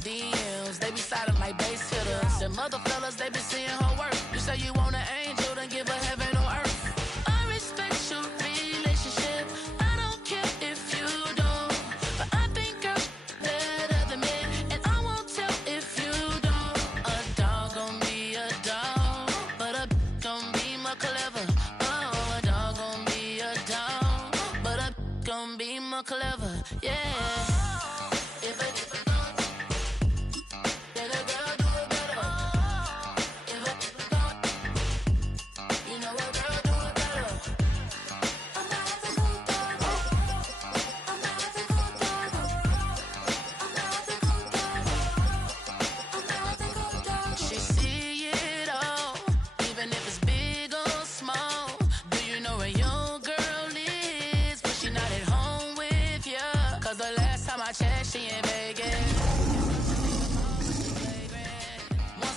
DMs, they be silent like bass hitters. Them other fellas, they be seeing her work. You say you want an angel, then give her heaven on earth. I respect your relationship. I don't care if you don't, but I think I'm better than men, and I won't tell if you don't. A dog gon' be a dog, but a gon' be more clever. Oh, a dog gon' be a dog, but a gon' be more clever. Yeah.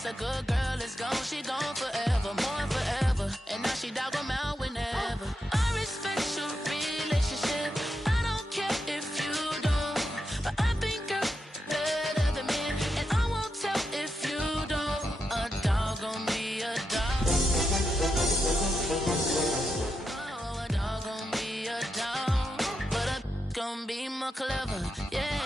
A good girl is gone, she gone forever, more forever, and now she dog them out whenever. I respect your relationship, I don't care if you don't, but I think I'm better than men, and I won't tell if you don't. A dog gon' be a dog. Oh, a dog gon' be a dog, but a gon' be more clever, yeah.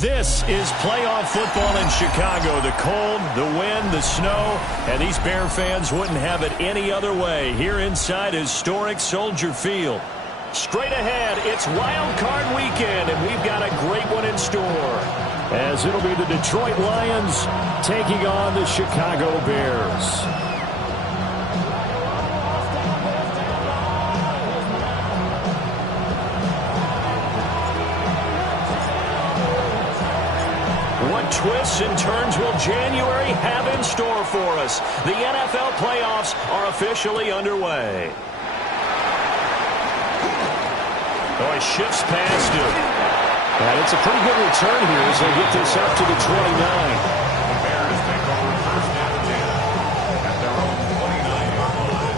This is playoff football in Chicago. The cold, the wind, the snow, and these Bear fans wouldn't have it any other way here inside historic Soldier Field. Straight ahead, it's Wild Card Weekend, and we've got a great one in store, as it'll be the Detroit Lions taking on the Chicago Bears. What twists and turns will January have in store for us? The NFL playoffs are officially underway. Oh, he shifts past him. And it's a pretty good return here as they get this up to the 29. The Bears take over first down and 10 at their own 29-yard line.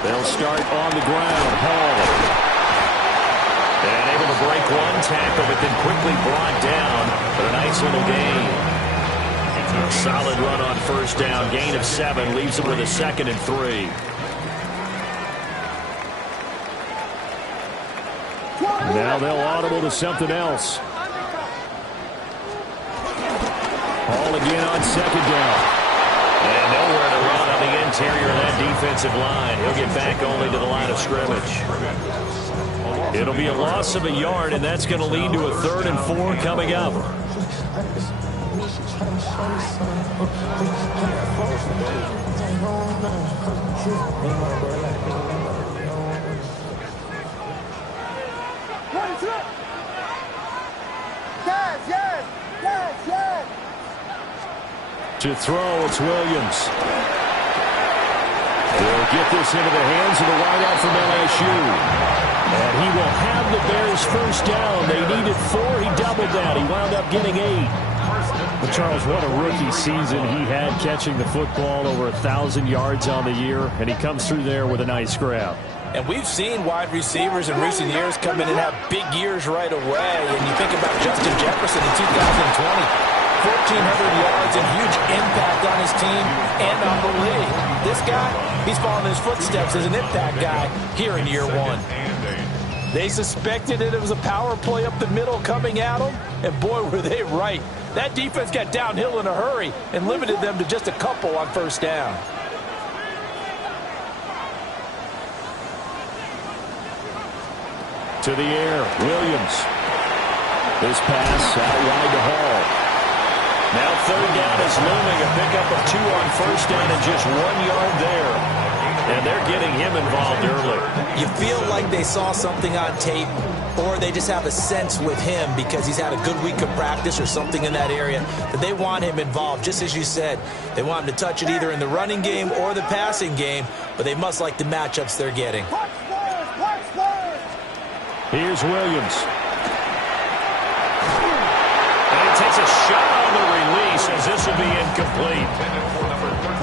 They'll start on the ground. Hall. And able to break one tackle, but then quickly brought down. But a nice little gain. A solid run on first down. Gain of 7 leaves them with a 2nd and 3. Now they'll audible to something else. Hall again on 2nd down. And nowhere to run on the interior of that defensive line. He'll get back only to the line of scrimmage. It'll be a loss of a yard, and that's going to lead to a 3rd and 4 coming up. To throw, it's Williams. They'll get this into the hands of the wideout from LSU. And he will have the Bears first down. They needed 4. He doubled that. He wound up getting 8. Well, Charles, what a rookie season he had, catching the football over 1,000 yards on the year. And he comes through there with a nice grab. And we've seen wide receivers in recent years come in and have big years right away. And you think about Justin Jefferson in 2020. 1,400 yards and huge impact on his team and on the league. This guy, he's following his footsteps as an impact guy here in year 1. They suspected it was a power play up the middle coming at them, and boy, were they right. That defense got downhill in a hurry and limited them to just a couple on first down. To the air, Williams. This pass out wide to Hall. Now 3rd down is looming. A pickup of 2 on first down and just 1 yard there. And they're getting him involved early. You feel like they saw something on tape or they just have a sense with him because he's had a good week of practice or something in that area that they want him involved. Just as you said, they want him to touch it either in the running game or the passing game, but they must like the matchups they're getting. Here's Williams. And he takes a shot on the release as this will be incomplete.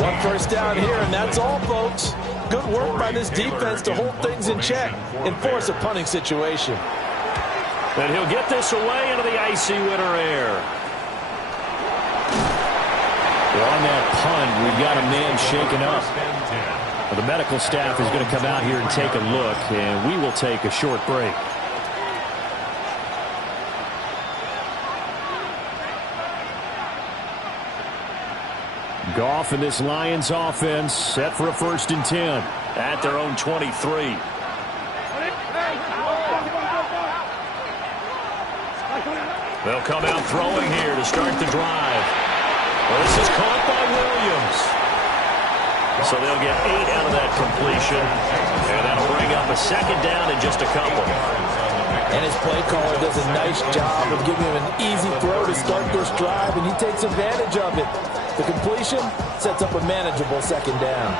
One first down here, and that's all, folks. Good work by this defense to hold things in check and force a punting situation. And he'll get this away into the icy winter air. Well, on that punt, we've got a man shaken up. Well, the medical staff is going to come out here and take a look, and we will take a short break. Goff and this Lions offense set for a 1st and 10 at their own 23. They'll come out throwing here to start the drive. Well, this is caught by Williams. So they'll get 8 out of that completion, and that'll bring up a 2nd down in just a couple. And his play caller does a nice job of giving him an easy throw to start this drive, and he takes advantage of it. The completion sets up a manageable 2nd down.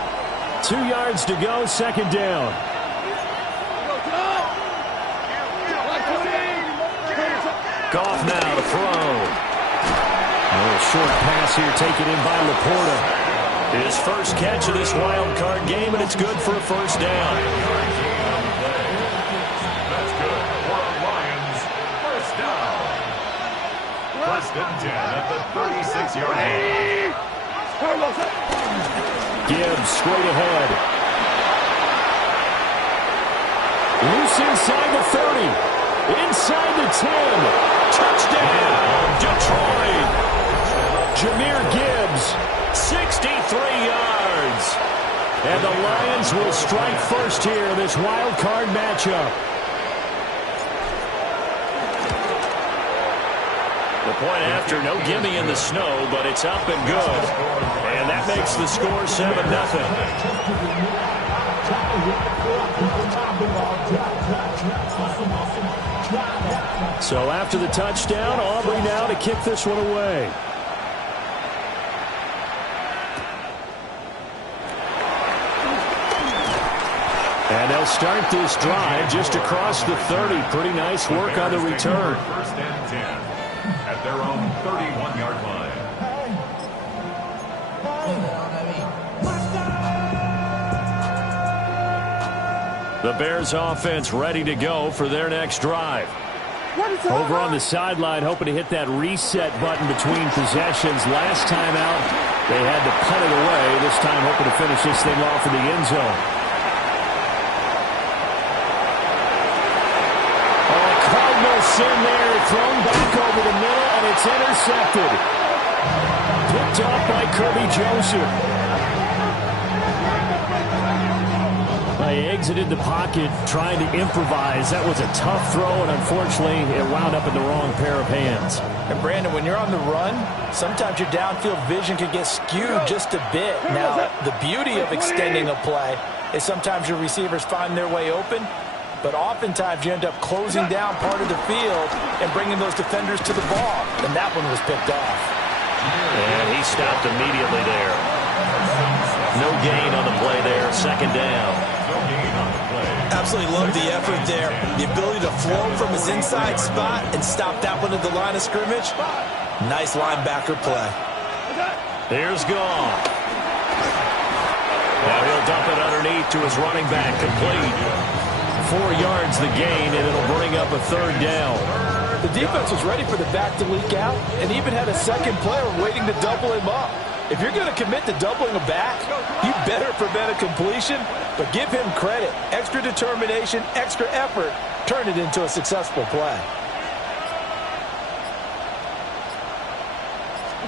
2 yards to go, 2nd down. Goff now to throw. A little short pass here taken in by Laporta. His first catch of this wild card game, and it's good for a 1st down. That's good for Lions. 1st down. 1st and 10 at the 36-yard line. Gibbs straight ahead. Loose inside the 30. Inside the 10. Touchdown, Detroit. Jahmyr Gibbs. 63 yards. And the Lions will strike first here in this wild card matchup. The point after, no gimme in the snow, but it's up and good. And that makes the score 7-0. So after the touchdown, Aubrey now to kick this one away. And they'll start this drive just across the 30. Pretty nice work on the return. 1st and 10 at their own 31-yard line. The Bears offense ready to go for their next drive. Over on the sideline, hoping to hit that reset button between possessions. Last time out, they had to punt it away. This time, hoping to finish this thing off in the end zone. Oh, Cardinal sin there, thrown back over the middle, and it's intercepted. Picked off by Kirby Joseph. They exited the pocket trying to improvise. That was a tough throw, and unfortunately, it wound up in the wrong pair of hands. And Brandon, when you're on the run, sometimes your downfield vision can get skewed just a bit. Now, the beauty of extending a play is sometimes your receivers find their way open, but oftentimes you end up closing down part of the field and bringing those defenders to the ball. And that one was picked off. And he stopped immediately there. No gain on the play there, 2nd down. Absolutely love the effort there. The ability to flow from his inside spot and stop that one at the line of scrimmage. Nice linebacker play. Here's Goff. Now he'll dump it underneath to his running back, complete. 4 yards the gain, and it'll bring up a 3rd down. The defense was ready for the back to leak out and even had a second player waiting to double him up. If you're going to commit to doubling a back, you better prevent a completion, but give him credit. Extra determination, extra effort, turn it into a successful play.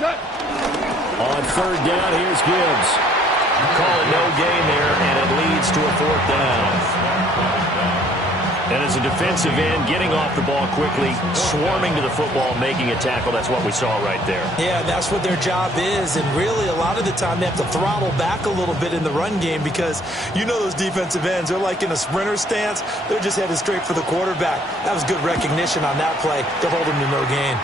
On 3rd down, here's Gibbs. Call it no gain there, and it leads to a 4th down. And as a defensive end, getting off the ball quickly, swarming to the football, making a tackle, that's what we saw right there. Yeah, that's what their job is. And really, a lot of the time, they have to throttle back a little bit in the run game because you know those defensive ends, they're like in a sprinter stance. They're just headed straight for the quarterback. That was good recognition on that play to hold him to no gain.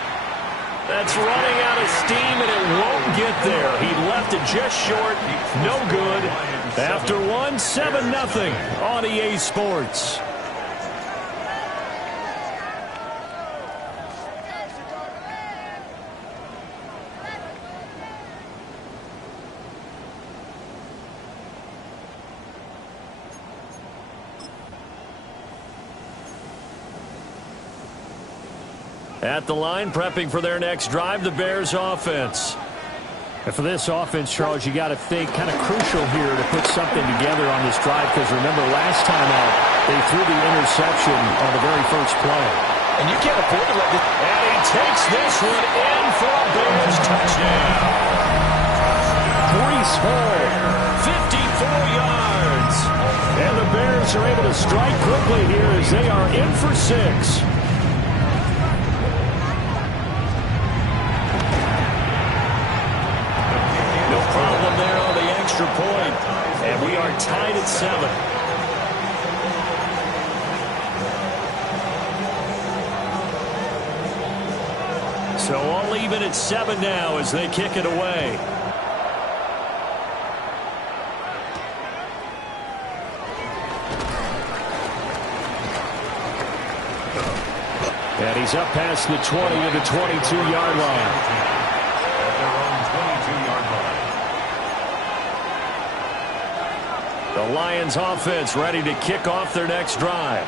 That's running out of steam, and it won't get there. He left it just short. No good. After one, 7-0 on EA Sports. At the line, prepping for their next drive, the Bears offense. And for this offense, Charles, you got to think kind of crucial here to put something together on this drive because remember, last time out, they threw the interception on the very first play. And you can't afford to let this. And he takes this one in for a Bears touchdown. Breece Hall, 54 yards. And the Bears are able to strike quickly here as they are in for 6. Problem there on the extra point. And we are tied at 7. So all even at 7 now as they kick it away. And he's up past the 20 to the 22-yard line. The Lions offense ready to kick off their next drive.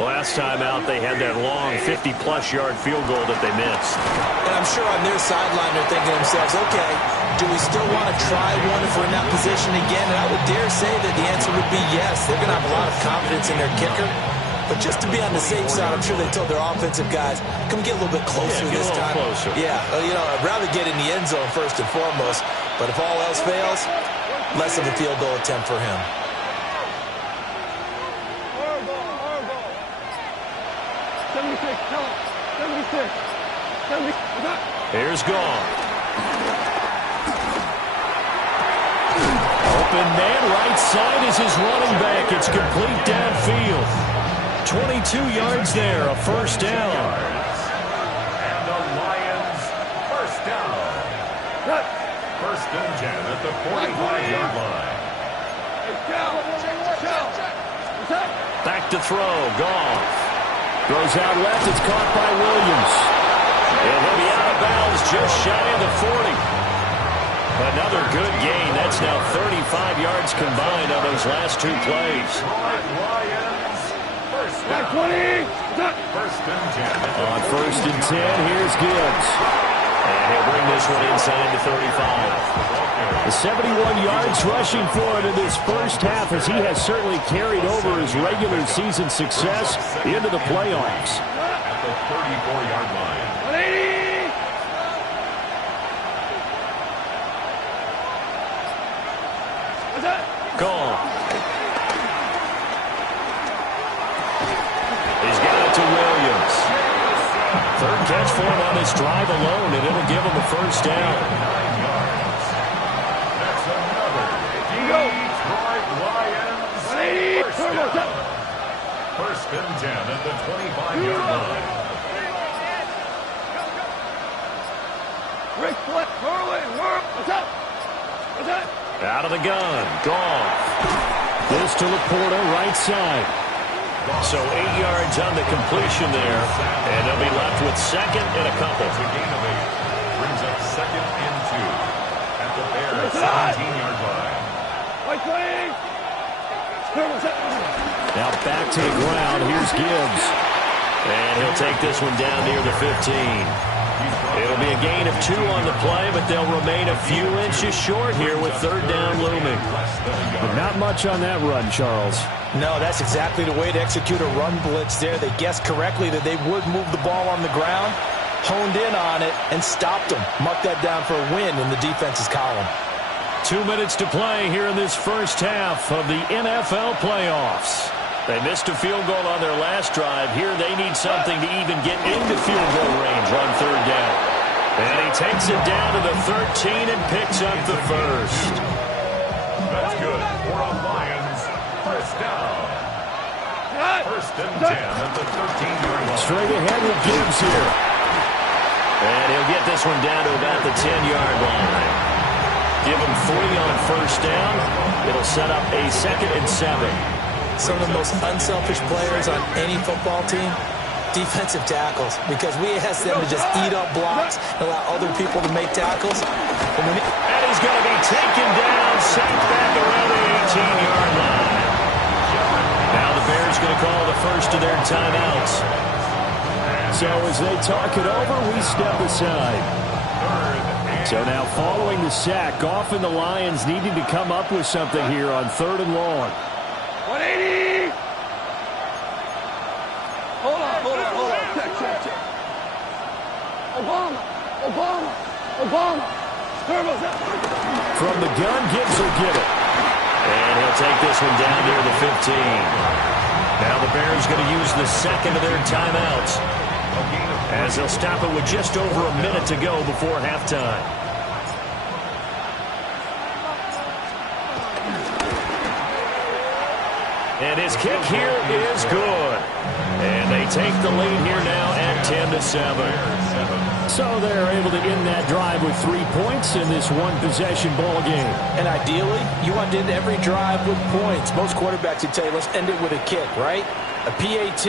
Last time out, they had that long 50-plus yard field goal that they missed. And I'm sure on their sideline they're thinking to themselves, okay, do we still want to try one if we're in that position again? And I would dare say that the answer would be yes. They're going to have a lot of confidence in their kicker. But just to be on the safe side, I'm sure they told their offensive guys, come get a little bit closer this time. Closer. Yeah, you know, I'd rather get in the end zone first and foremost. But if all else fails, less of a field goal attempt for him. Here's Goff. Open man, right side is his running back. It's complete downfield. 22 yards there, a first down. And the Lions first down. First and 10 at the 45-yard line. Back to throw, Goff. Throws out left, it's caught by Williams. And he'll be out of bounds just shy of the 40. Another good gain. That's now 35 yards combined on those last 2 plays. Lions first down. First and 10. On first and 10, here's Gibbs. And he'll bring this one inside the 35. The 71 yards rushing for him in this first half as he has certainly carried over his regular season success into the playoffs. At the 34-yard line. 180! Goff. He's got it to Williams. Third catch for him on this drive alone, and it'll give him a first down. 9 yards. That's another Detroit Lions first down. First and 10 at the 25-yard line. Out of the gun, Goff. This to Laporta, right side. So 8 yards on the completion there, and they'll be left with second and a couple. It's a gain of 8. Brings up second and 2 at the Bears' 17-yard line. Now back to the ground. Here's Gibbs. And he'll take this one down near the 15. It'll be a gain of 2 on the play, but they'll remain a few inches short here with third down looming. But not much on that run, Charles. No, that's exactly the way to execute a run blitz there. They guessed correctly that they would move the ball on the ground, honed in on it, and stopped them. Mark that down for a win in the defense's column. 2 minutes to play here in this first half of the NFL playoffs. They missed a field goal on their last drive. Here they need something to even get into field goal range on third down. And he takes it down to the 13 and picks up the first. That's good. For a Lions first down. First and 10 at the 13-yard line. Straight ahead with Gibbs here. And he'll get this one down to about the 10-yard line. Give him 3 on first down. It'll set up a 2nd and 7. Some of the most unselfish players on any football team, defensive tackles, because we ask them to just eat up blocks and allow other people to make tackles. And he's going to be taken down, sacked back around the 18-yard line. Now the Bears going to call the first of their timeouts. So as they talk it over, we step aside. So now following the sack, Goff and the Lions needing to come up with something here on 3rd and long. 180! Hold on. Check. Obama. Turbo's out. From the gun, Gibbs will get it. And he'll take this one down near the 15. Now the Bears going to use the second of their timeouts, as they'll stop it with just over a minute to go before halftime. And his kick here is good. And they take the lead here now at 10-7. So they're able to end that drive with 3 points in this one-possession ball game. And ideally, you want to end every drive with points. Most quarterbacks would tell you, let's end it with a kick, right? A PAT,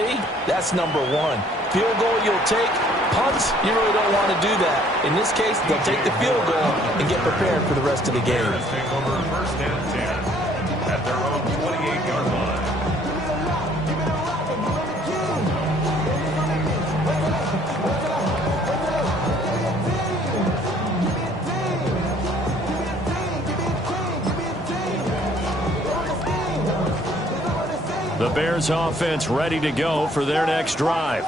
that's number 1. Field goal you'll take. Punts, you really don't want to do that. In this case, they'll take the field goal and get prepared for the rest of the game. Take over first and 10 at their own 28-yard line. The Bears offense ready to go for their next drive.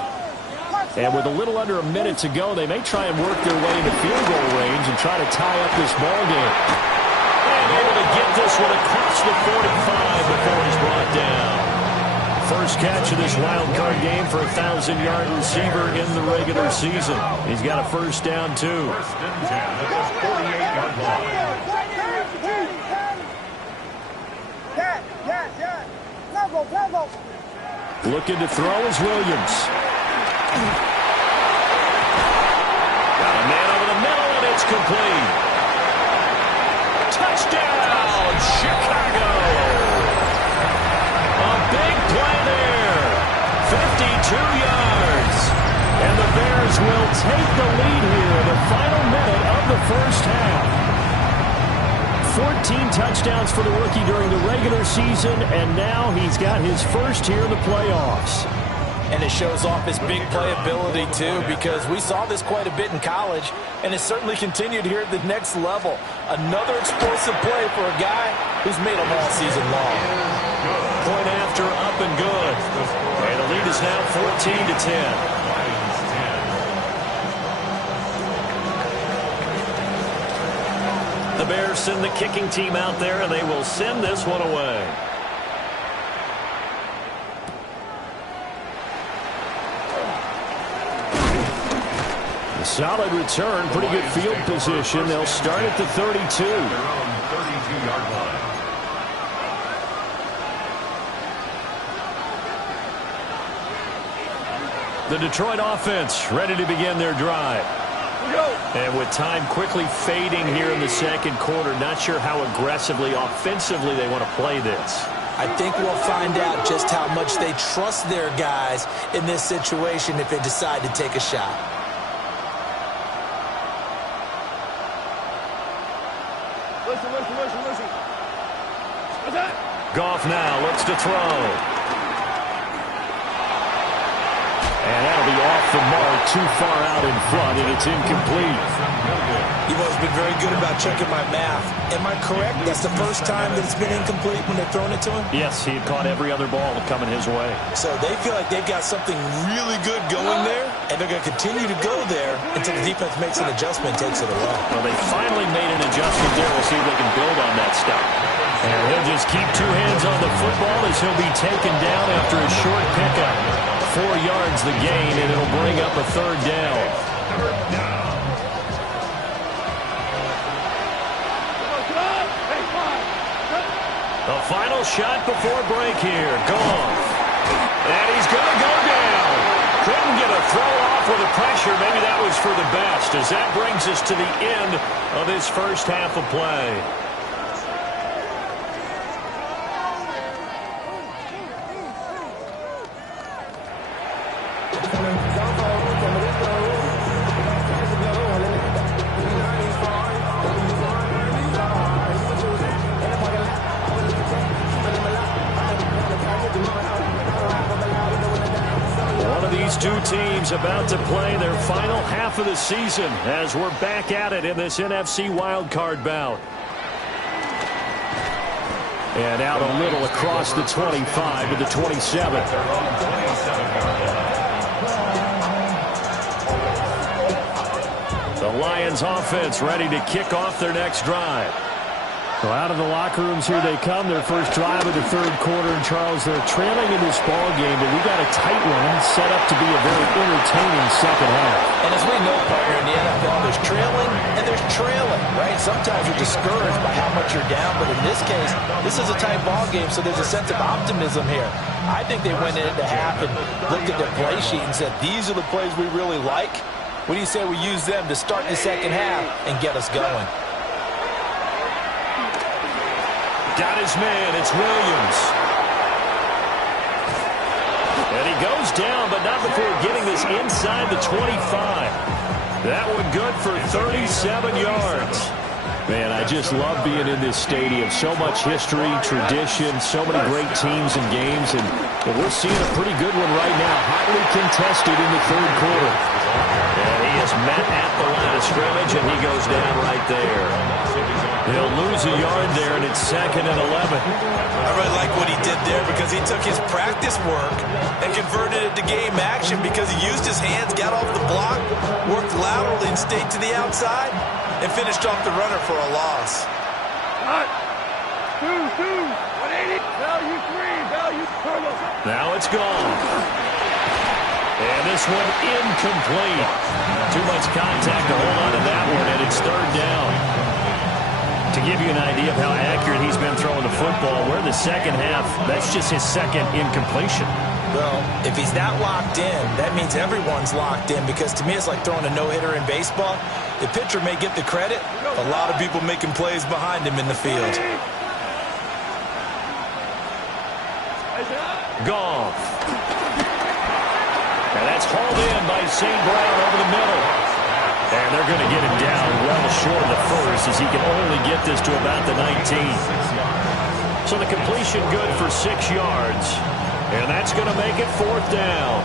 And with a little under a minute to go, they may try and work their way into field goal range and try to tie up this ball game. And able to get this one across the 45 before he's brought down. First catch of this wild card game for a 1,000-yard receiver in the regular season. He's got a first down, too. First and 10 at the 48-yard line. Looking to throw is Williams. Got a man over the middle, and it's complete. Touchdown, Chicago! A big play there. 52 yards. And the Bears will take the lead here in the final minute of the first half. 14 touchdowns for the rookie during the regular season, and now he's got his first here in the playoffs. And it shows off his big play ability, too, because we saw this quite a bit in college, and it certainly continued here at the next level. Another explosive play for a guy who's made them all season long. Point after, up and good. And the lead is now 14-10. The Bears send the kicking team out there, and they will send this one away. A solid return, pretty good field position. They'll start at the 32. Their own 32-yard line. The Detroit offense ready to begin their drive. And with time quickly fading here in the second quarter, not sure how aggressively, offensively they want to play this. I think we'll find out just how much they trust their guys in this situation if they decide to take a shot. Listen. What's that? Goff now looks to throw. And that'll be off the mark, too far out in front, and it's incomplete. You've always been very good about checking my math. Am I correct? That's the first time that it's been incomplete when they've thrown it to him? Yes, he had caught every other ball coming his way. So they feel like they've got something really good going there? And they're going to continue to go there until the defense makes an adjustment and takes it away. Well, they finally made an adjustment there. We'll see if they can build on that stop. And he'll just keep two hands on the football as he'll be taken down after a short pickup. 4 yards the gain, and it'll bring up a third down. The final shot before break here. Gone. And he's going to go down. Couldn't get a throw off with the pressure. Maybe that was for the best, as that brings us to the end of this first half of play. Two teams about to play their final half of the season as we're back at it in this NFC wildcard bout. And out a little across the 25 to the 27. The Lions offense ready to kick off their next drive. So out of the locker rooms here they come, their first drive of the third quarter. And Charles, they're trailing in this ball game, but we got a tight one set up to be a very entertaining second half. And as we know, partner, in the NFL, there's trailing and there's trailing, right? Sometimes you're discouraged by how much you're down, but in this case, this is a tight ball game, so there's a sense of optimism here. I think they went into half and looked at their play sheet and said, these are the plays we really like. What do you say we use them to start the second half and get us going? Got his man. It's Williams. And he goes down, but not before getting this inside the 25. That one good for 37 yards. Man, I just love being in this stadium. So much history, tradition, so many great teams and games. And we're seeing a pretty good one right now. Hotly contested in the third quarter. And he is met at the line of scrimmage, and he goes down right there. He'll lose a yard there, and it's 2nd and 11. I really like what he did there because he took his practice work and converted it to game action because he used his hands, got off the block, worked laterally and stayed to the outside, and finished off the runner for a loss. 2, 180, value 3, value turbo. Now it's gone. And this one incomplete. Too much contact to hold on to that one, and it's third down. To give you an idea of how accurate he's been throwing the football, we're in the second half. That's just his second incompletion. Well, if he's that locked in, that means everyone's locked in, because to me it's like throwing a no-hitter in baseball. The pitcher may get the credit, a lot of people making plays behind him in the field. Goff. And that's hauled in by St. Brown over the middle. And they're going to get him down well short of the first, as he can only get this to about the 19. So the completion good for 6 yards. And that's going to make it 4th down.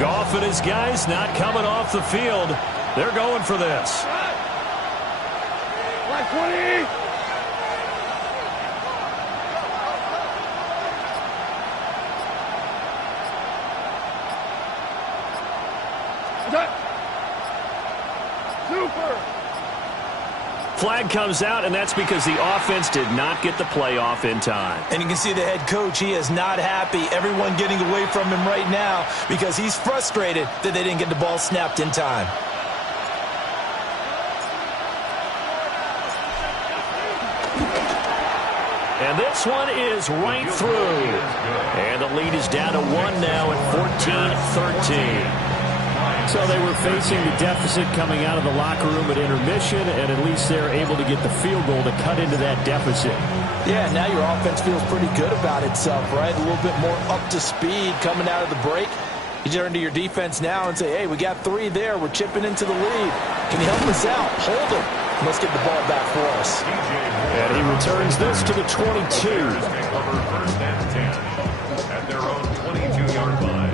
Goff and his guys not coming off the field. They're going for this. Like 20. Flag comes out, and that's because the offense did not get the play off in time. And you can see the head coach, he is not happy. Everyone getting away from him right now because he's frustrated that they didn't get the ball snapped in time. And this one is right through. And the lead is down to 1 now at 14-13. So they were facing the deficit coming out of the locker room at intermission, and at least they're able to get the field goal to cut into that deficit. Yeah, now your offense feels pretty good about itself, right? A little bit more up to speed coming out of the break. You turn to your defense now and say, hey, we got 3 there. We're chipping into the lead. Can you help us out? Hold it. Let's get the ball back for us. And he returns this to the 22. First and 10 at their own 22-yard line.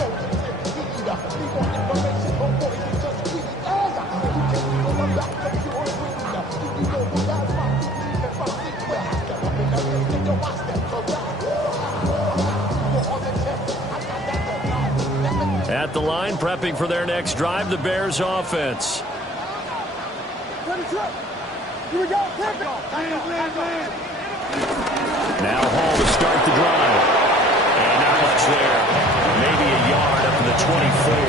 At the line, prepping for their next drive, the Bears offense. Here we go. Now Hall to start the drive. And not much there. Maybe a yard up to the 24.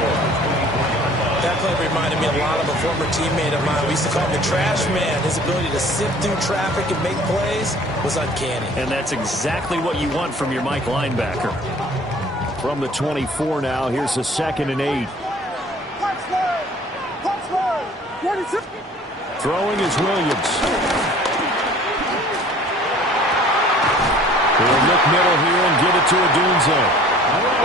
That play reminded me a lot of a former teammate of mine. We used to call him the trash man. His ability to sift through traffic and make plays was uncanny. And that's exactly what you want from your Mike linebacker. From the 24 now, here's a 2nd and 8. Throwing is Williams. He'll look middle here and give it to Odunze.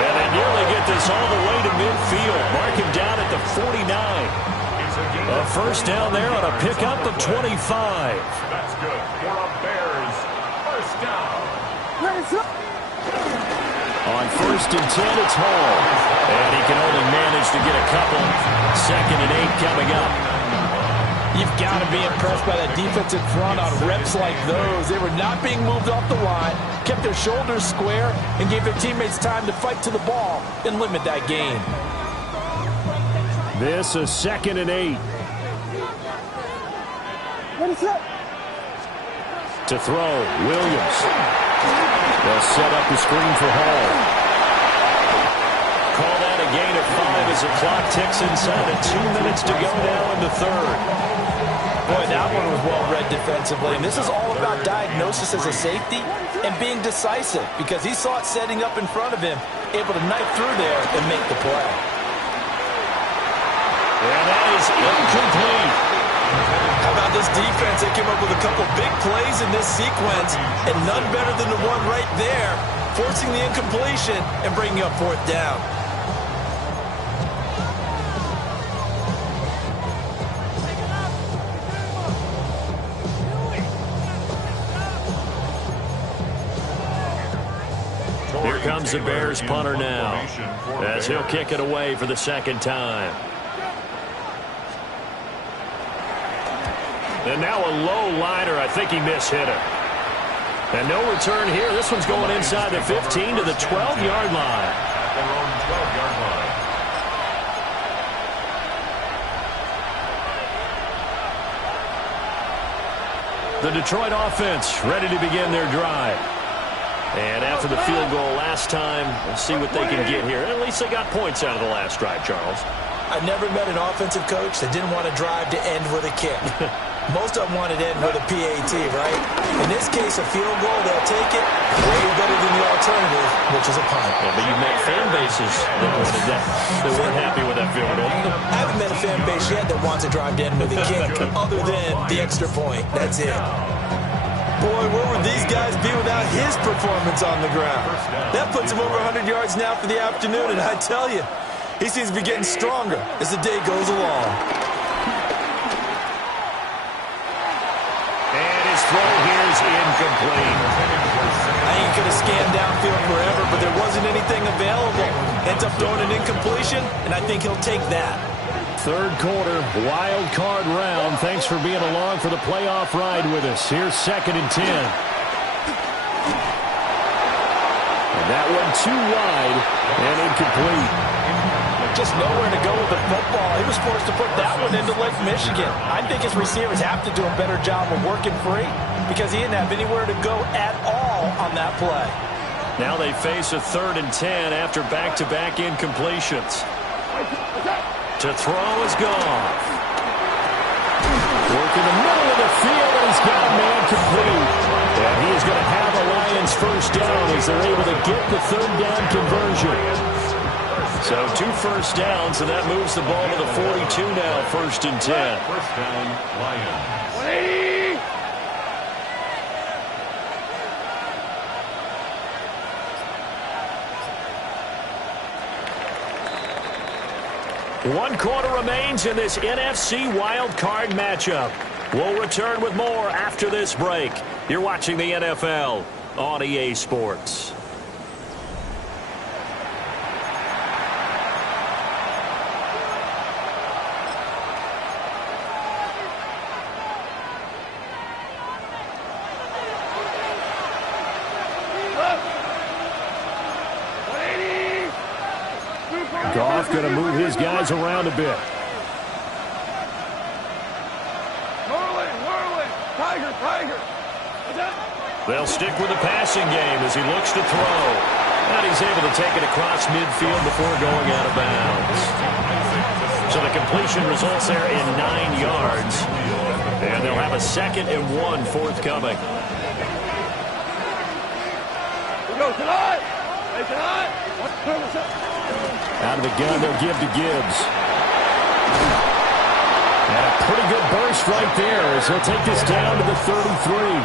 And they nearly get this all the way to midfield. Mark him down at the 49. A first down there on a pickup of 25. That's good for a Bears first down. On 1st and 10, it's Hall. And he can only manage to get a couple. 2nd and 8 coming up. You've got to be impressed by that defensive front on reps like those. They were not being moved off the line, kept their shoulders square, and gave their teammates time to fight to the ball and limit that gain. This is 2nd and 8. To throw, Williams. They'll set up the screen for Hall. Call that a gain of 5 as the clock ticks inside of 2 minutes to go now in the 3rd. Boy, that one was well-read defensively. And this is all about diagnosis as a safety and being decisive because he saw it setting up in front of him, able to knife through there and make the play. And that is incomplete. How about this defense? They came up with a couple big plays in this sequence, and none better than the one right there, forcing the incompletion and bringing up 4th down. Here comes the Bears punter now as he'll kick it away for the 2nd time. And now a low liner. I think he mishit it. And no return here. This one's going inside the 15 to the 12-yard line. At their own 12-yard line. The Detroit offense ready to begin their drive. And after the field goal last time, we'll see what they can get here. At least they got points out of the last drive, Charles. I've never met an offensive coach that didn't want to drive to end with a kick. Most of them wanted to end with a PAT, right? In this case, a field goal, they'll take it way better than the alternative, which is a punt. Yeah, but you've met fan bases that wanted that, that weren't happy with that field goal. I haven't met a fan base yet that wants to drive to end with a kick other than the extra point. That's it. Boy, where would these guys be without his performance on the ground? That puts him over 100 yards now for the afternoon, and I tell you, he seems to be getting stronger as the day goes along. And his throw here is incomplete. I think he could have scanned downfield forever, but there wasn't anything available. Ends up throwing an incompletion, and I think he'll take that. 3rd quarter, wild card round. Thanks for being along for the playoff ride with us. Here's 2nd and 10. And that one too wide and incomplete. Just nowhere to go with the football. He was forced to put that one into Lake Michigan. I think his receivers have to do a better job of working free because he didn't have anywhere to go at all on that play. Now they face a 3rd and 10 after back-to-back incompletions. To throw is gone. Work in the middle of the field, and he's got a man complete. And he is going to have a Lions first down as they're able to get the 3rd down conversion. So 2 first downs, and that moves the ball to the 42 now, 1st and 10. First down, Lions. 180! One quarter remains in this NFC wild card matchup. We'll return with more after this break. You're watching the NFL on EA Sports. going to move his guys around a bit. Whirling. Tiger. They'll stick with the passing game as he looks to throw. And he's able to take it across midfield before going out of bounds. So the completion results there in 9 yards. And they'll have a 2nd and 1 forthcoming. Go tonight. Out of the gun, they'll give to Gibbs. And a pretty good burst right there as he'll take this down to the 33.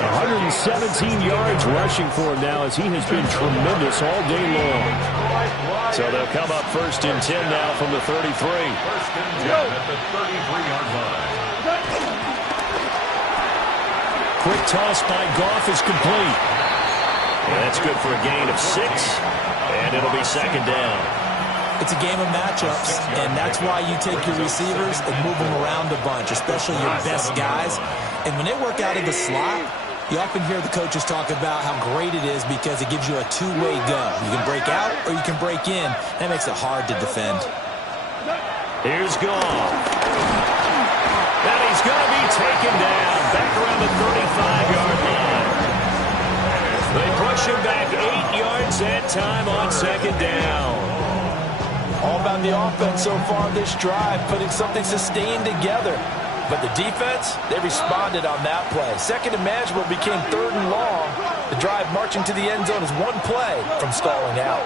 117 yards rushing for him now as he has been tremendous all day long. So they'll come up 1st and 10 now from the 33. 1st and 10 at the 33-yard line. Quick toss by Goff is complete. And that's good for a gain of 6. And it'll be 2nd down. It's a game of matchups, and that's why you take your receivers and move them around a bunch, especially your best guys. And when they work out of the slot, you often hear the coaches talk about how great it is because it gives you a two-way go. You can break out or you can break in. That makes it hard to defend. Here's Goff. And he's going to be taken down back around the 35-yard line. They push him back 8 yards that time on 2nd down. All about the offense so far this drive, putting something sustained together. But the defense, they responded on that play. 2nd and manageable became 3rd and long. The drive marching to the end zone is 1 play from stalling out.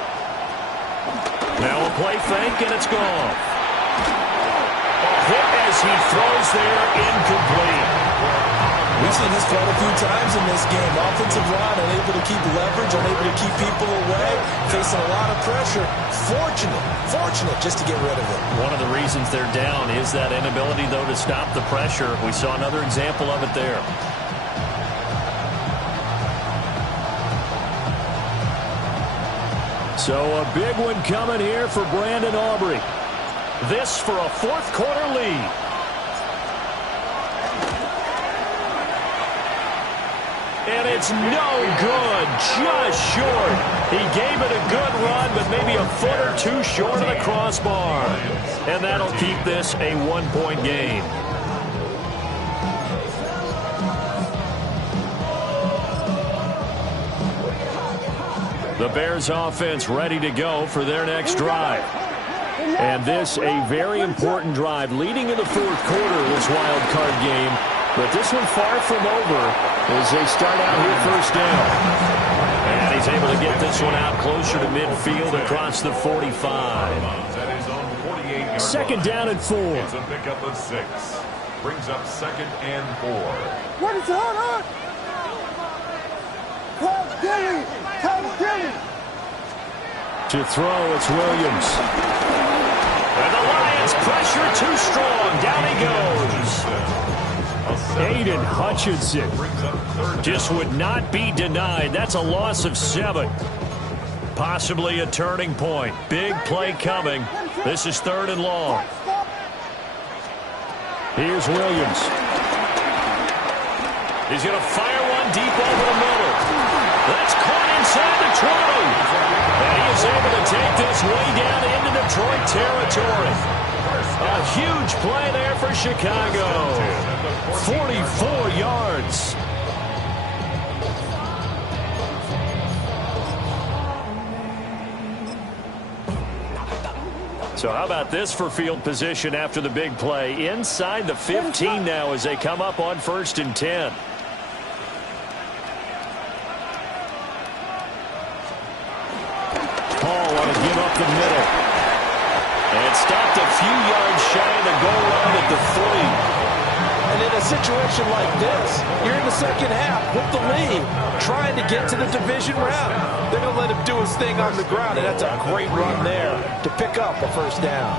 Now a play fake, and it's gone. Hit as he throws there, incomplete. We've seen this quite a few times in this game. Offensive line unable to keep leverage, unable to keep people away, facing a lot of pressure. Fortunate just to get rid of it. One of the reasons they're down is that inability, though, to stop the pressure. We saw another example of it there. So a big one coming here for Brandon Aubrey. This for a 4th quarter lead. And it's no good, just short. He gave it a good run, but maybe a foot or 2 short of the crossbar. And that'll keep this a 1-point game. The Bears offense ready to go for their next drive. And this a very important drive leading in the 4th quarter of this wild card game. But this one far from over as they start out here 1st down. And he's able to get this one out closer to midfield across the 45. 2nd down and 4. It's a pickup of 6. Brings up 2nd and 4. What is on? To throw, it's Williams. And the Lions pressure too strong. Down he goes. Aiden Hutchinson Just would not be denied. That's a loss of 7. Possibly a turning point. Big play coming. This is 3rd and long. Here's Williams. He's going to fire one deep over the middle. That's caught inside the 20. And he is able to take this way down into Detroit territory. A huge play there for Chicago. 44 yards. So how about this for field position after the big play? Inside the 15 now as they come up on 1st and 10. Paul want to give up the middle. And stopped a few yards shy of the goal line at the 3. And in a situation like this, you're in the 2nd half with the lead, trying to get to the division round. They're going to let him do his thing on the ground, and that's a great run there to pick up a 1st down.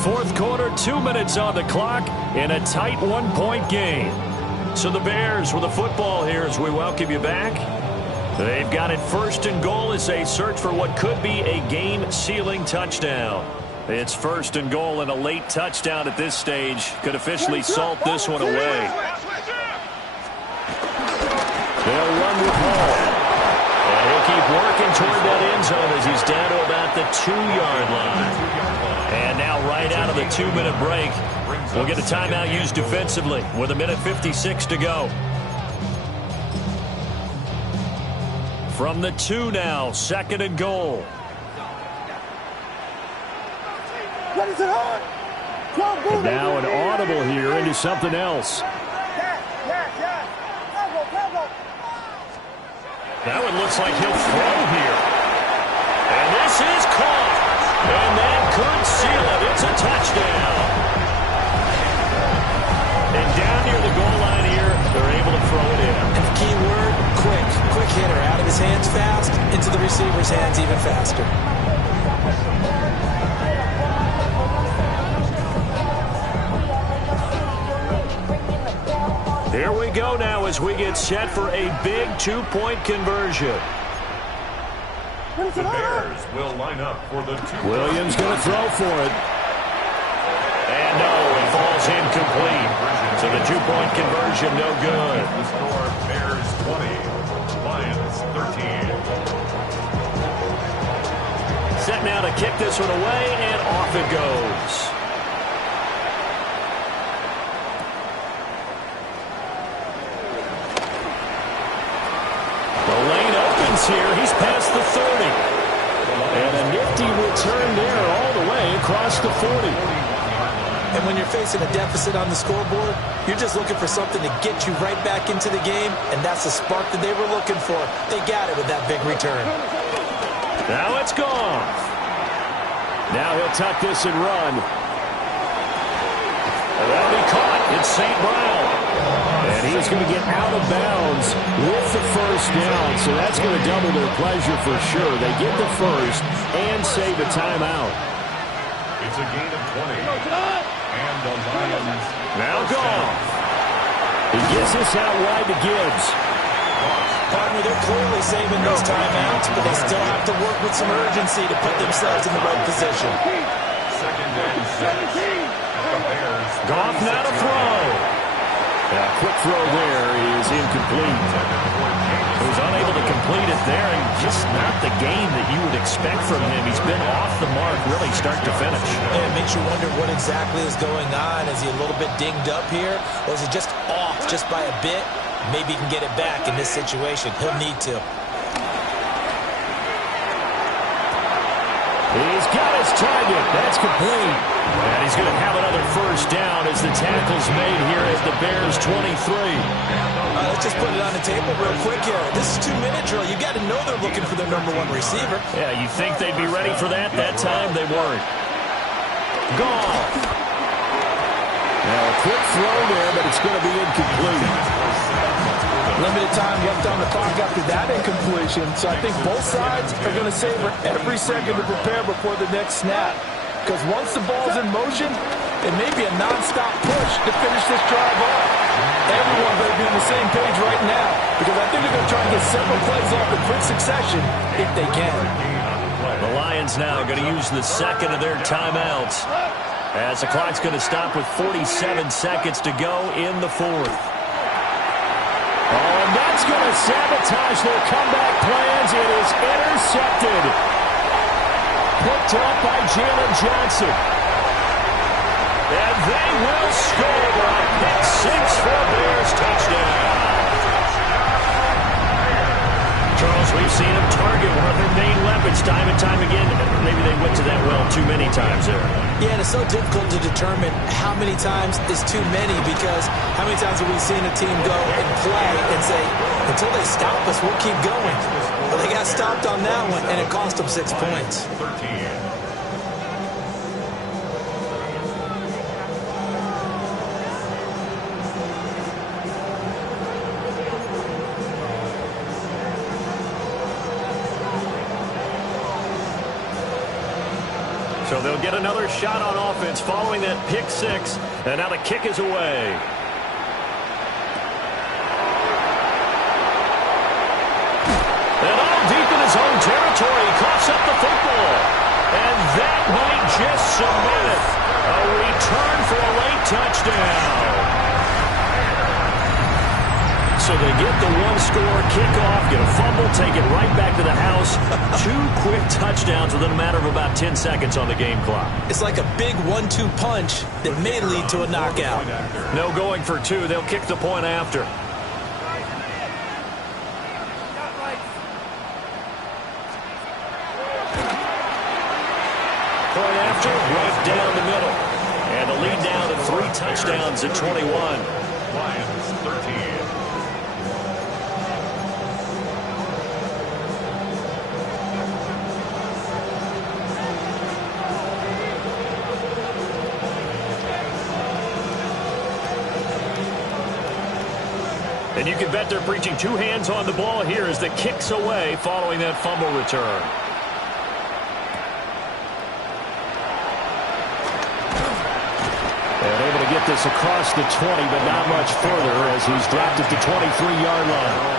Fourth quarter, 2 minutes on the clock in a tight 1-point game. So the Bears with the football here as we welcome you back. They've got it first and goal as they search for what could be a game-sealing touchdown. It's first and goal, and a late touchdown at this stage could officially salt this one away. They'll run with Hall. And he'll keep working toward that end zone as he's down to about the 2-yard line. And now right out of the 2-minute break, we'll get a timeout used defensively with 1:56 to go. From the 2 now, second and goal. And now an audible here into something else. That one looks like he'll throw here. And this is caught. And that could seal it. It's a touchdown. And down near the goal line here, they're able to throw it in. And the key word, quick. Quick hitter. Out of his hands fast, into the receiver's hands even faster. Here we go now as we get set for a big 2-point conversion. The Bears will line up for the 2. Williams going to throw for it. And no, it falls incomplete. So the 2-point conversion, no good. The score, Bears 20, Lions 13. Set now to kick this one away, and off it goes. The lane opens here. He's past the 30. And a nifty return there all the way across the 40. And when you're facing a deficit on the scoreboard, you're just looking for something to get you right back into the game, and that's the spark that they were looking for. They got it with that big return. Now it's gone. Now he'll tuck this and run. That'll be caught. It's St. Brown. And he's going to get out of bounds with the first down, so that's going to double their pleasure for sure. They get the first and save a timeout. It's a gain of 20. And the Lions now gone. He gets this out wide to Gibbs. Partner, they're clearly saving those timeouts, but they still have to work with some urgency to put themselves in the right position. Second and 6. The Bears. Goff now to throw. A quick throw there is incomplete. He was unable to complete it there, and just not the game that you would expect from him. He's been off the mark really start to finish. And it makes you wonder what exactly is going on. Is he a little bit dinged up here, or is he just off just by a bit? Maybe he can get it back in this situation. He'll need to. He's got his target. That's complete. And he's going to have another first down as the tackle's made here at the Bears 23. Let's just put it on the table real quick here. This is 2-minute drill. You got to know they're looking for their number 1 receiver. Yeah, you think they'd be ready for that? That time they weren't. Gone. Now a quick throw there, but it's going to be incomplete. Limited time left on the clock after that incompletion, so I think both sides are going to savor every second to prepare before the next snap. Because once the ball's in motion, it may be a non-stop push to finish this drive off. Everyone better be on the same page right now, because I think they're going to try and get several plays off in quick succession if they can. The Lions now going to use the second of their timeouts as the clock's going to stop with 47 seconds to go in the 4th. Oh, and that's going to sabotage their comeback plans. It is intercepted. Picked up by Jalen Johnson. And they will score a pick 6 for a Bears touchdown. Charles, we've seen him target one of their main weapons time and time again. Maybe they went to that well too many times there. Yeah, and it's so difficult to determine how many times is too many, because how many times have we seen a team go and play and say, until they stop us, we'll keep going. Well, they got stopped on that one, and it cost them 6 points. 13. So they'll get another shot on offense following that pick 6. And now the kick is away. cemented. A return for a late touchdown. So they get the one-score kickoff, get a fumble, take it right back to the house. 2 quick touchdowns within a matter of about 10 seconds on the game clock. It's like a big 1-2 punch that may lead to a knockout. No going for 2. They'll kick the point after. Point after, right down the middle. And the lead down to 3 touchdowns at 21. Lions 13. And you can bet they're preaching 2 hands on the ball here as the kick's away following that fumble return. And able to get this across the 20, but not much further as he's dropped at the 23-yard line.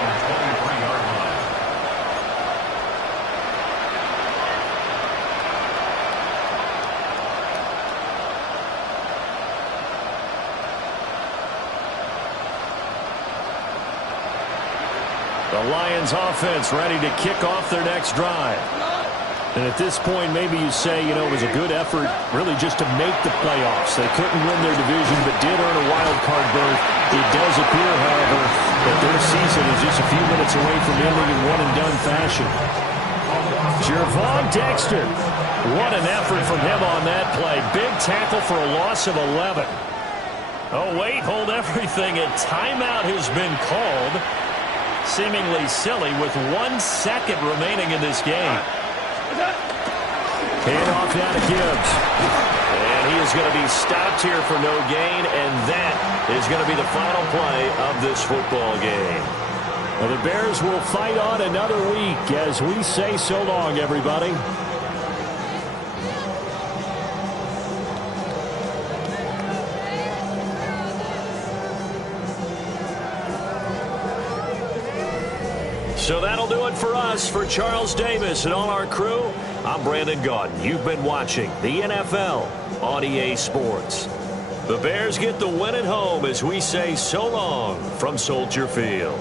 The Lions offense ready to kick off their next drive. And at this point, maybe you say, you know, it was a good effort really just to make the playoffs. They couldn't win their division, but did earn a wild card berth. It does appear, however, that their season is just a few minutes away from ending in one-and-done fashion. Gervon Dexter. What an effort from him on that play. Big tackle for a loss of 11. Oh, wait, hold everything. A timeout has been called. Seemingly silly with 1 second remaining in this game. Hand off now to Gibbs. And he is going to be stopped here for no gain, and that is going to be the final play of this football game. Well, the Bears will fight on another week as we say so long, everybody. So that'll do it for us. For Charles Davis and all our crew, I'm Brandon Gaudin. You've been watching the NFL on EA Sports. The Bears get the win at home as we say so long from Soldier Field.